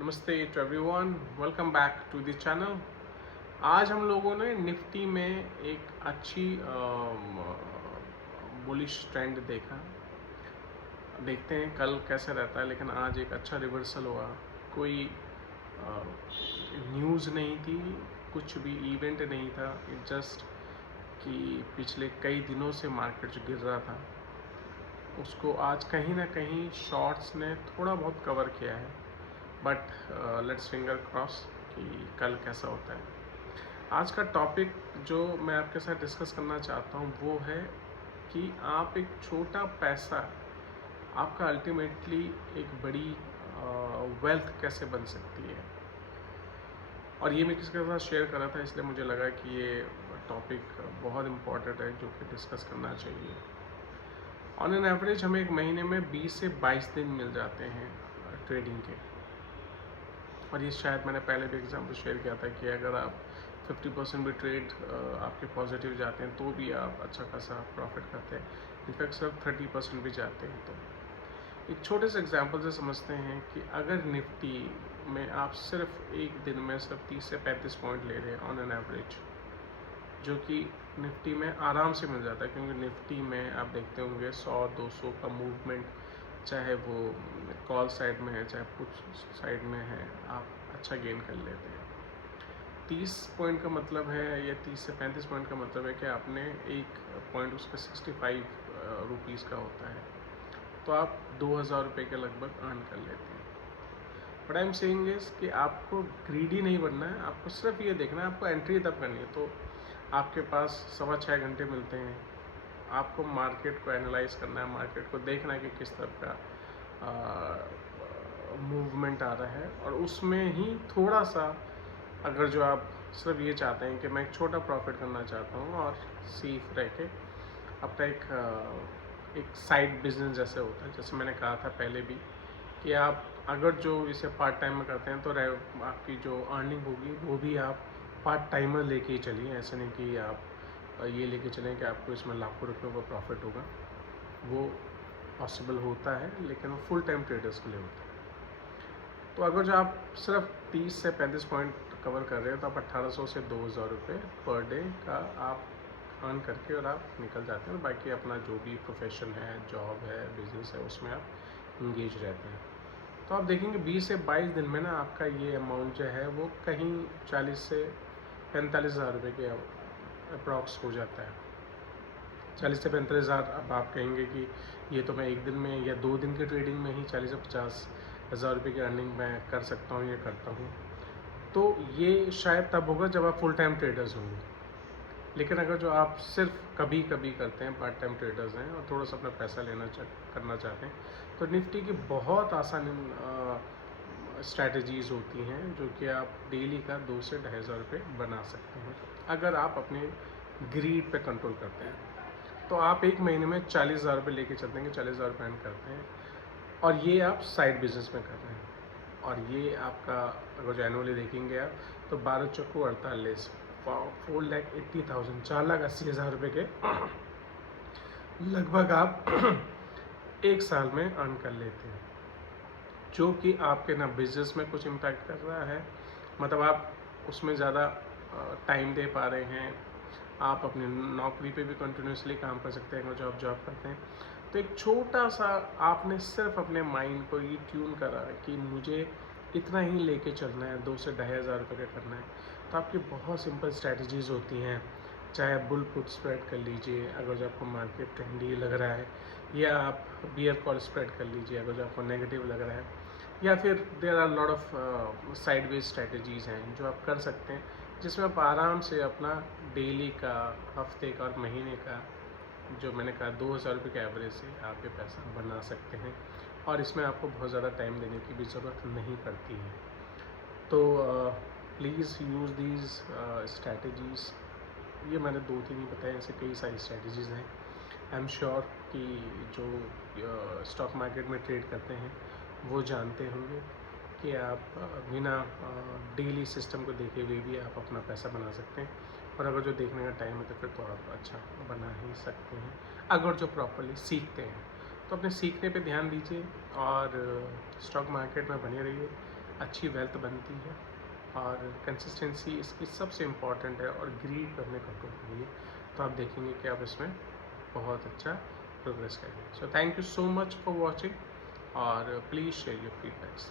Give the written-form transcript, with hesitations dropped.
नमस्ते to everyone, welcome back to the channel. आज हम लोगों ने निफ्टी में एक अच्छी बुलिश ट्रेंड देखा। देखते हैं कल कैसे रहता है, लेकिन आज एक अच्छा रिवर्सल हुआ। कोई न्यूज़ नहीं थी, कुछ भी इवेंट नहीं था, जस्ट कि पिछले कई दिनों से मार्केट जो गिर रहा था उसको आज कहीं ना कहीं शॉर्ट्स ने थोड़ा बहुत कवर किया है। बट लेट्स फिंगर क्रॉस कि कल कैसा होता है। आज का टॉपिक जो मैं आपके साथ डिस्कस करना चाहता हूँ वो है कि आप एक छोटा पैसा आपका अल्टीमेटली एक बड़ी वेल्थ कैसे बन सकती है। और ये मैं किसी के साथ शेयर कर रहा था, इसलिए मुझे लगा कि ये टॉपिक बहुत इम्पॉर्टेंट है जो कि डिस्कस करना चाहिए। ऑन एन एवरेज हमें एक महीने में 20 से 22 दिन मिल जाते हैं ट्रेडिंग के। और ये शायद मैंने पहले भी एग्जाम्पल शेयर किया था कि अगर आप 50% भी ट्रेड आपके पॉजिटिव जाते हैं तो भी आप अच्छा खासा प्रॉफिट करते हैं। इनफैक्ट सिर्फ 30% भी जाते हैं। तो एक छोटे से एग्जांपल से समझते हैं कि अगर निफ्टी में आप सिर्फ एक दिन में सिर्फ 30 से 35 पॉइंट ले रहे हैं ऑन एन एवरेज, जो कि निफ्टी में आराम से मिल जाता है, क्योंकि निफ्टी में आप देखते होंगे 100-200 का मूवमेंट, चाहे वो कॉल साइड में है चाहे पुट साइड में है, आप अच्छा गेन कर लेते हैं। 30 पॉइंट का मतलब है या 30 से 35 पॉइंट का मतलब है कि आपने एक पॉइंट उसका 65 रुपीज़ का होता है, तो आप 2000 रुपये के लगभग अर्न कर लेते हैं। But I am saying is कि आपको ग्रीडी नहीं बनना है, आपको सिर्फ ये देखना है, आपको एंट्री तब करनी है। तो आपके पास 6.25 घंटे मिलते हैं, आपको मार्केट को एनालाइज करना है, मार्केट को देखना है कि किस तरफ का मूवमेंट आ रहा है, और उसमें ही थोड़ा सा अगर जो आप सिर्फ ये चाहते हैं कि मैं एक छोटा प्रॉफिट करना चाहता हूँ और सेफ रह के अपना एक साइड बिजनेस जैसे होता है, जैसे मैंने कहा था पहले भी कि आप अगर जो इसे पार्ट टाइम में करते हैं तो आपकी जो अर्निंग होगी वो भी आप पार्ट टाइमर लेके ही चलिए। ऐसे नहीं कि आप ये लेके चलें कि आपको इसमें लाखों रुपए का प्रॉफिट होगा। वो पॉसिबल होता है, लेकिन वो फुल टाइम ट्रेडर्स के लिए होता है। तो अगर जो आप सिर्फ 30 से 35 पॉइंट कवर कर रहे हो तो आप 1800 से 2000 रुपये पर डे का आप अर्न करके और आप निकल जाते हैं, और बाकी अपना जो भी प्रोफेशन है, जॉब है, बिजनेस है, उसमें आप इंगेज रहते हैं। तो आप देखेंगे 20 से 22 दिन में ना आपका ये अमाउंट जो है वो कहीं 40 से 45 हज़ार रुपये के अप्रॉक्स हो जाता है। 40 से 45 हज़ार। अब आप कहेंगे कि ये तो मैं एक दिन में या 2 दिन की ट्रेडिंग में ही 40 से 50 हज़ार रुपये की अर्निंग मैं कर सकता हूँ या करता हूँ। तो ये शायद तब होगा जब आप फुल टाइम ट्रेडर्स होंगे। लेकिन अगर जो आप सिर्फ कभी कभी करते हैं, पार्ट टाइम ट्रेडर्स हैं और थोड़ा सा अपना पैसा करना चाहते हैं, तो निफ्टी की बहुत आसान स्ट्रैटेजीज़ होती हैं जो कि आप डेली का 2 से 2,500 रुपये बना सकते हैं अगर आप अपने ग्रीड पे कंट्रोल करते हैं। तो आप एक महीने में 40,000 रुपये लेके चलते हैं कि 40,000 रुपये अर्न करते हैं, और ये आप साइड बिजनेस में कर रहे हैं। और ये आपका अगर जो एनुअली देखेंगे आप तो 12 चौको 48, 4,80,000, 4,80,000 रुपये के लगभग आप एक साल में अर्न कर लेते हैं, जो कि आपके ना बिजनेस में कुछ इम्पैक्ट कर रहा है, मतलब आप उसमें ज़्यादा टाइम दे पा रहे हैं, आप अपनी नौकरी पे भी कंटिन्यूसली काम कर सकते हैं अगर जो आप जॉब करते हैं। तो एक छोटा सा आपने सिर्फ अपने माइंड को ये ट्यून करा कि मुझे इतना ही लेके चलना है, 2 से 2,500 रुपये का करना है, तो आपकी बहुत सिंपल स्ट्रैटेजीज़ होती हैं। चाहे आप बुल पुट स्प्रेड कर लीजिए अगर जो आपको मार्केट ट्रेंडी लग रहा है, या आप बियर कॉल स्प्रेड कर लीजिए अगर जो आपको नेगेटिव लग रहा है, या फिर there are lot of sideways strategies हैं जो आप कर सकते हैं, जिसमें आप आराम से अपना डेली का, हफ्ते का और महीने का, जो मैंने कहा 2,000 रुपये के एवरेज से आप ये पैसा बना सकते हैं, और इसमें आपको बहुत ज़्यादा टाइम देने की भी ज़रूरत नहीं पड़ती है। तो प्लीज़ यूज़ दीज स्ट्रैटेजीज़। ये मैंने 2-3 ही बताए, ऐसे कई सारी स्ट्रैटेजीज़ हैं। आई एम श्योर कि जो स्टॉक मार्केट में ट्रेड करते हैं वो जानते होंगे कि आप बिना डेली सिस्टम को देखे हुए भी आप अपना पैसा बना सकते हैं, और अगर जो देखने का टाइम है तो फिर तो आप अच्छा बना ही सकते हैं अगर जो प्रॉपरली सीखते हैं। तो अपने सीखने पे ध्यान दीजिए और स्टॉक मार्केट में बने रहिए। अच्छी वेल्थ बनती है, और कंसिस्टेंसी इसकी सबसे इम्पॉर्टेंट है, और ग्रीड करने का तो ये, तो आप देखेंगे कि आप इसमें बहुत अच्छा प्रोग्रेस करेंगे। So thank you so much for watching, और प्लीज़ शेयर योर फीडबैक्स।